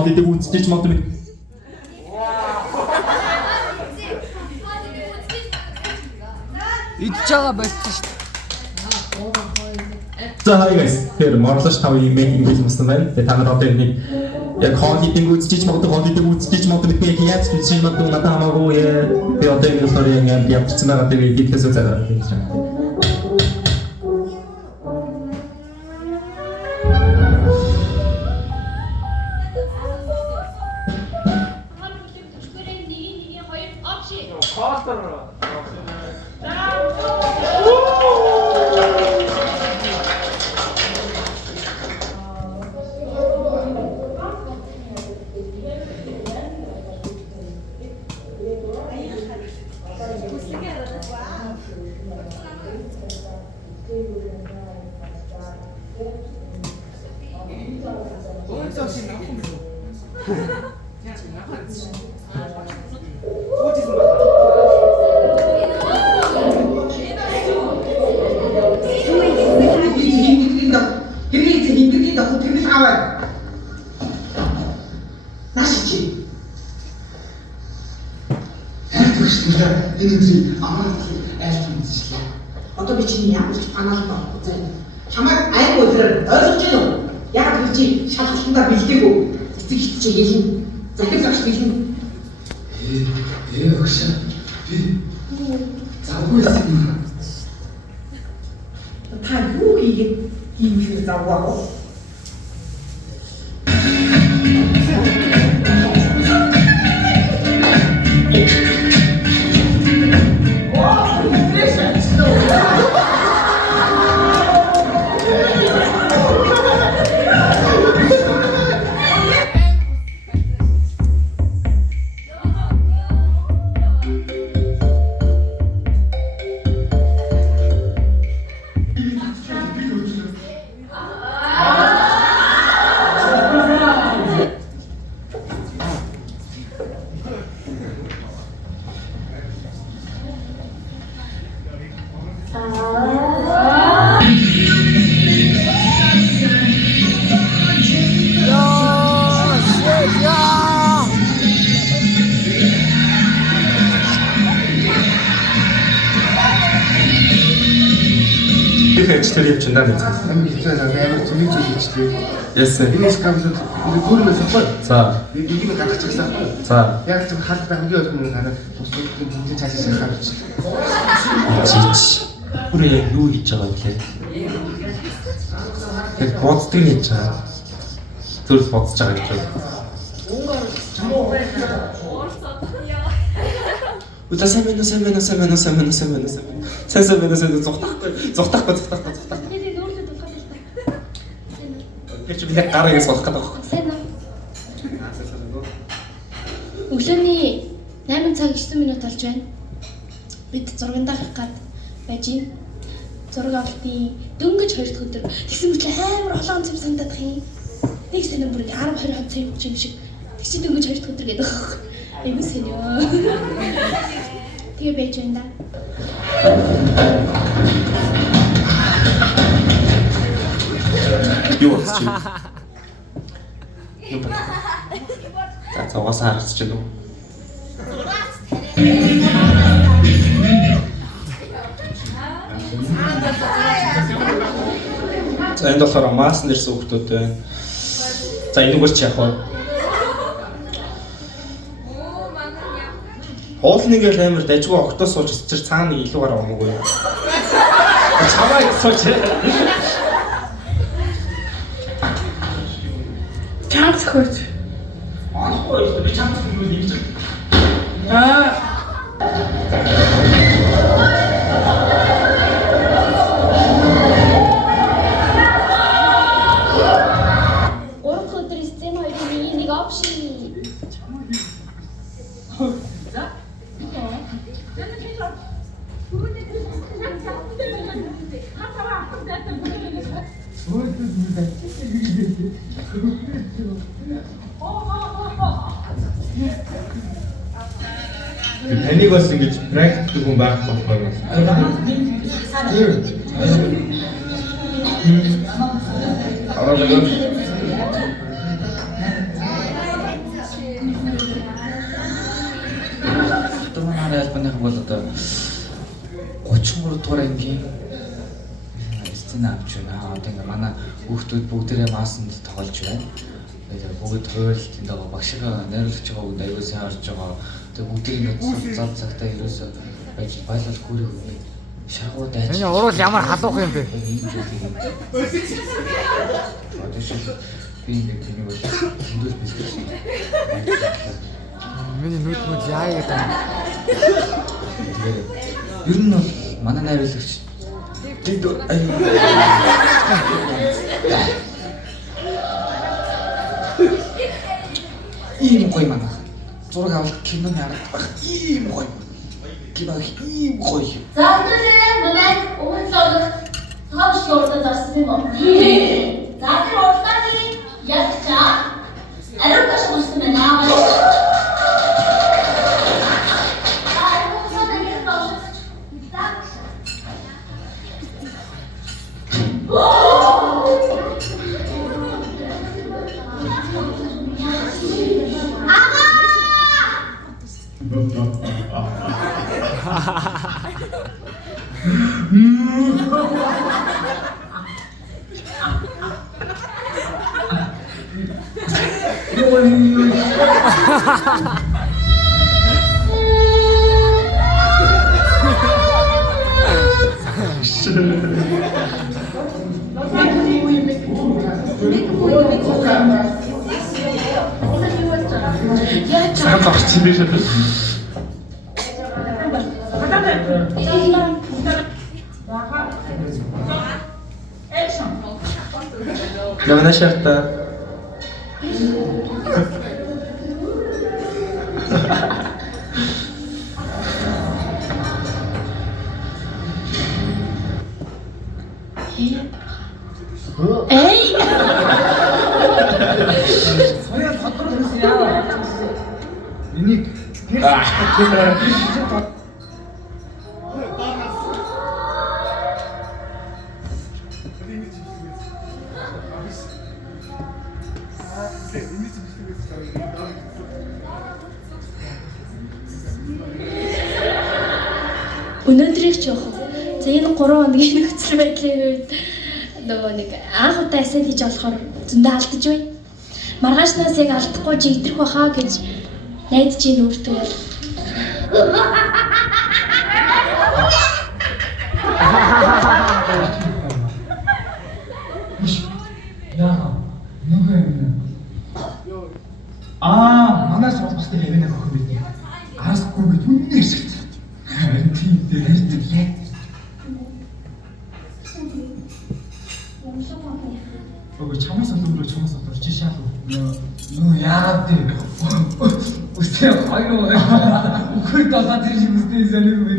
хоол идэх үзчихэж мод мэд. Идж байгаа болсон шүү дээ. За хай guys. Тэр морлош тав юм ингэж масан байна. Тэгээ та нар одоо нэг яг хоол идэх үзчихэж мод хоол идэх үзчихэж мод мэд яг яаж хийж мод надад хамаагүй би одоо энэ стори юм явчихсан байгаа тэгээ идэхээс үзээрэй гэж байна. Одоо би чиний ямар ч анаалт байхгүй. Чамайг айгүй өдрөөр ойлгож байна уу? Яг тэр чи шалгалтандаа бэлдээгүй. Эцэг ихт чи хэлнэ. Захир загш хэлнэ. Өгш. Би завгүй юм. Та юу хийгээд ийм шиг завгаа. Хэвчтэй явчихна гэж. Амин хэвчээ амар зүрх хийчихлээ. Yes. Энэ скамсууд гүрмэс авах. За. Энийг гаргачихсан. За. Яг ч халдтай хамгийн олон хүн хараад бүгд цаашаа шахаж. Чич. Бүр яг юу хийж байгаа вэ? Яг боддог хийж байгаа. Зүрх бодож байгаа гэж байна. Үгүй сайн байна. Зогтахгүй. Гэж би яг гараа ясах гэдэг байна. Сайн уу? Өглөөний 8 цаг 9 минут болж байна. Бид зургандаа гарах гад байж байна. Зураг авалтын дөнгөж 2 дахь өдөр тэгсэн мэт амар олон цэм сандах юм. Нэг сэнэ бүр 10 20 цэм юм шиг. Тэгсэн дөнгөж 2 дахь өдөр гэдэг байна. Айгуу сайн ёо. Тэгээ байж байна да. Юу болчих вэ? Юу болчих вэ? За цогоосаа харч чинь үү? За энэ болохоор мас нэрсэн хүмүүс байна. За энэгээр чи яах вэ? Хоолны ингээл амар дажгүй октоос сууж чир цаана илүү гараа омоогүй. Чамаа ясаач. Чамс хөөч. Аагүй шүү би чамд хэлвэл ингэж. Урд өдөр сцен хоёрын нэг опшн. Таныг бас ингэж практик хүн байх болохоор. бол одоо 33 дугаар ангийн сцен авч байна. Одоо ингээ манай хүүхдүүд бүгдээрээ маасанд тоглож байна. Тэгээд бүгд хуйлт энэ багшигаа найруулж байгаа бүгд аягүй сайн орж байгаа. Тэгээд бүгдийг ингээ зав цагтаа ерөөсөө байж байлал гүрэх үгүй. Шагуу дайч. Энэ урал ямар халуух юм бэ? Одоо шиг би ингээ тэнийг бол хэмдүүл бэлтгэсэн. Миний нүд яа гэдэг юм. Ер нь бол манай найруулагч тэд ийм гоё манай. Зураг авах киноны арга байх ийм гоё. Кино ийм гоё. За өнөөдөр манай өмнөлөөлөх тоогч урдад зарсан юм уу? За тэр урданы ягчаа ариун таш болсон байна. Сайн зогсож юм биш үү? Явна шарта. Эй! Соёл тодорхой гэсэн яа. Энийг Өнөөдрийг ч явах. За энэ 3 хоногийн нөхцөл байдлын үед нөгөө нэг анх удаа эсэл хийж болохоор зөндөө алдаж байна. Маргаашнаас яг алдахгүй жигдэрх байхаа гэж найдаж ийн өөртөө бол. яа. Нүгэ юм. Манайс бас тэр хэвэнэ хөх юм бэ. Арасгүй би түнний шиг. Тийм дээр ярьдаг. Өө чамаас олондроо чамаас олондроо чи шаал. Нөө яагаад тийм. Үсээ хоёр үхэр дасаад тэр шиг үстэй санаа юм бэ.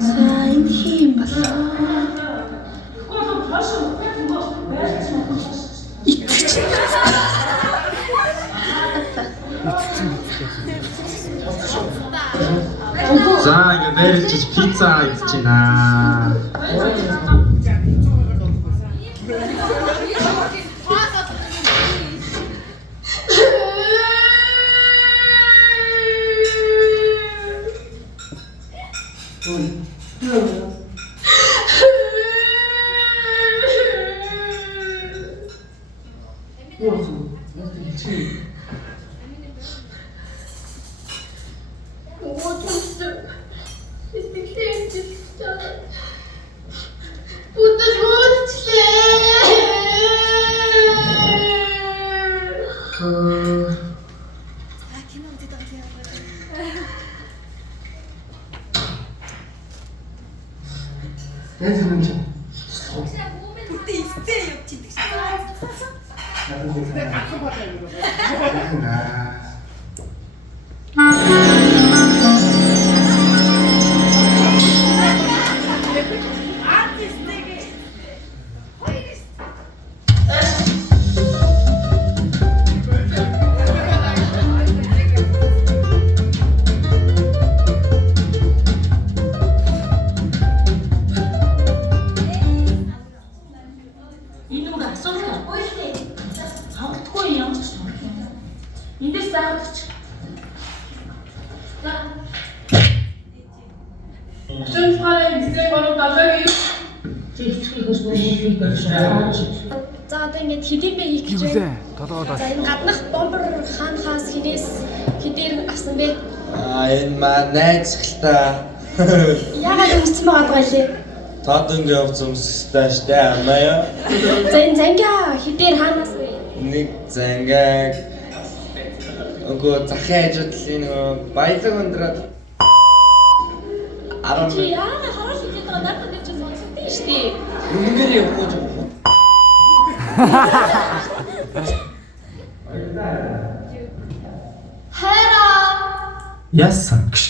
Сайн юм байна. За ингээ нэрч пицца идэж байна. Эндээс заагаад оч. За. Өчигдөр фарын бисээ гоо далайг За одоо ингэж хэдийн бэ хийх гэж байна. Толгойд За энэ гаднах бомбер хаанхаас хинээс хэдээр авсан бэ? Энэ маа найз хэлтаа. Яагаад өмссөн байгаа байлээ? Тод ингэ өмсөстэй штэ амаа. За энэ зангаа хэдээр хаанаас вэ? Нэг зангаа Ого захын ажидлын нөгөө баялаг ундраад 10 Чи яагаад хараад ихэд байгаа надад нэг ч сонсогдсон шүү дээ. үнээр явах гэж. Хайраа. Яасан гэж.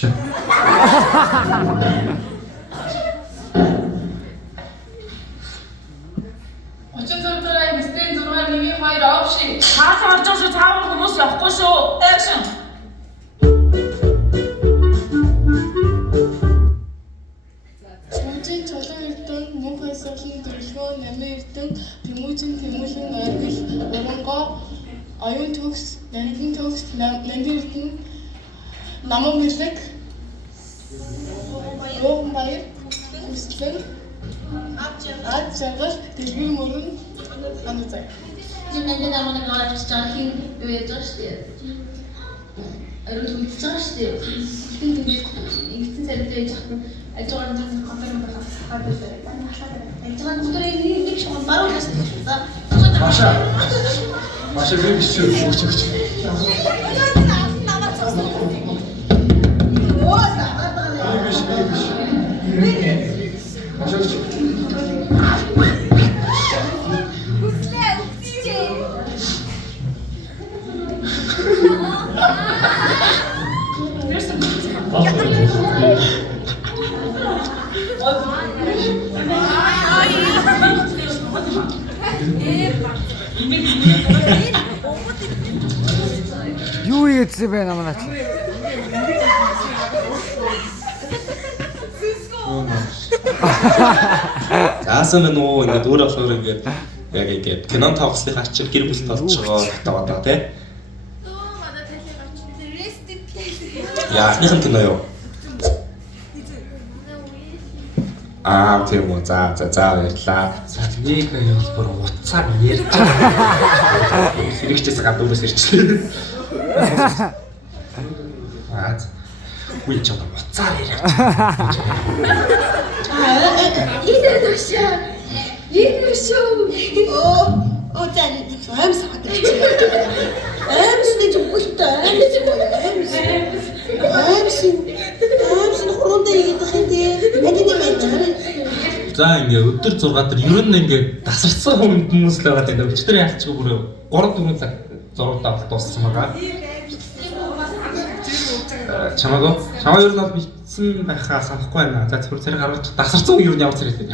Цаасан орж байгаа шүү, цаавар хүмүүс явахгүй шүү. Action. Чүнжин чулуун эрдэнэ мөнх хайсуулын төлөвлөгөө намын эрдэнэ тэмүүжин тэмүүлэн ойгил урангоо оюун төгс нандин төгс нандин эрдэнэ намын мэрлэг Ром баяр хүслэн ад жаргал дэлгэр мөрөн анзай. Нэг намайг гаргаж чаах хин юу яаж байгаа шүү дээ. Арил үлдчихэж байгаа шүү дээ. Хин тэгээд ингэсэн царайтай яж хат ажгаар нь тасах компани байгаа. Ажгаар нь нэг шон баруунаас за. Маша би биш шүү. Юу ийдсэн бэ намаач? Заасан нь нөө ингээд өөр авшгаар ингээд яг ингээд кинон тоглосныхаа чинь гэр бүл толж байгаа одоо тий. Яахных нь кино юу? Тийм үү. За баярлаа. За нэг юм бүр уцаар ярьж байгаа. Хэрэгчээс гадуурс ирчлээ. Үгүй ч одоо уцаар ярьж байгаа. Оо зэн аимс хатдаг. Аимс нэг бүхэлдээ аимс хуруунд ирэх юм дээ. За ингээ өдөр 6 дээр ер нь ингээ тасарсан хүмүүс л байгаа гэдэг. Өчтөр яалчгүй бүр 3-4 цаг зургуудаа дууссан байгаа. Чамаагүй ер нь бол битсэн байхаа санахгүй байна. За зөвхөн царай гаргаж тасарсан ер нь ямар царай гэдэг.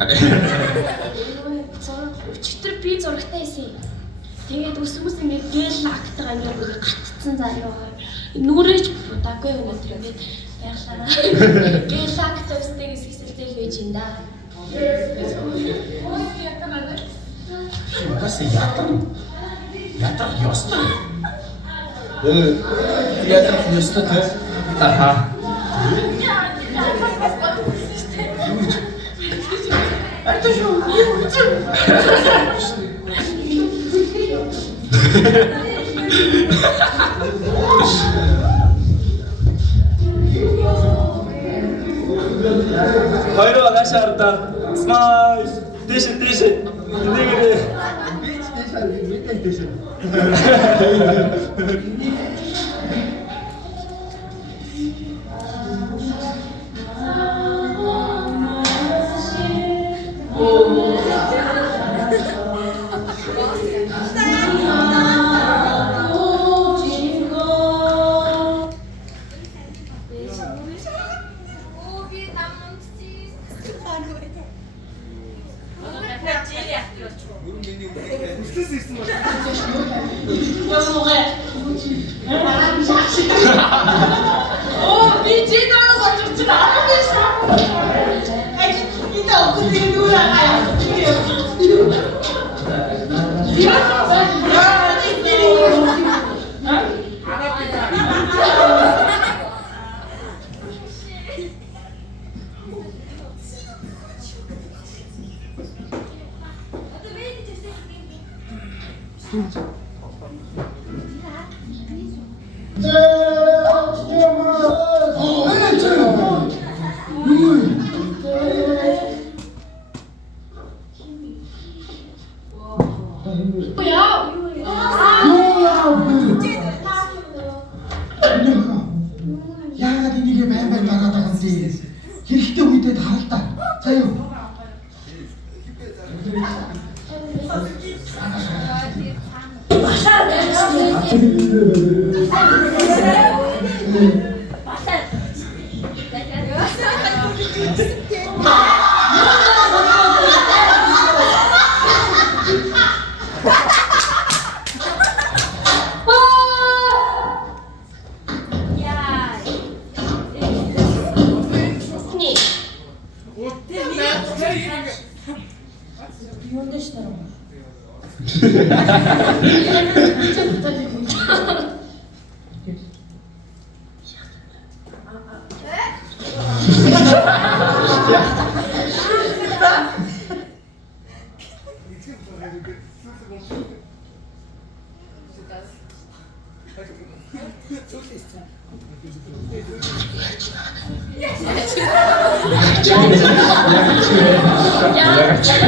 Өчигдөр би зурагтай хийсэн. Тэгээд өсвөс ингээд гэл актер ингээд бүр гатцсан заяа. Нүрэж удаагүй өнөдөр ингээд яглаараа. Гэл актер үстэй хэсэгтэй л байж ин да. Бас ятар ёстой. Ятар ёстой те. Аха. Хоёроо наашаардаа смайл дэш эндэгэрээ дэш Яагаад энийг баймаар дараад байгаа юм бэ? Хэрэгтэй үедээ харалтаа. За юу.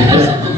Yeah.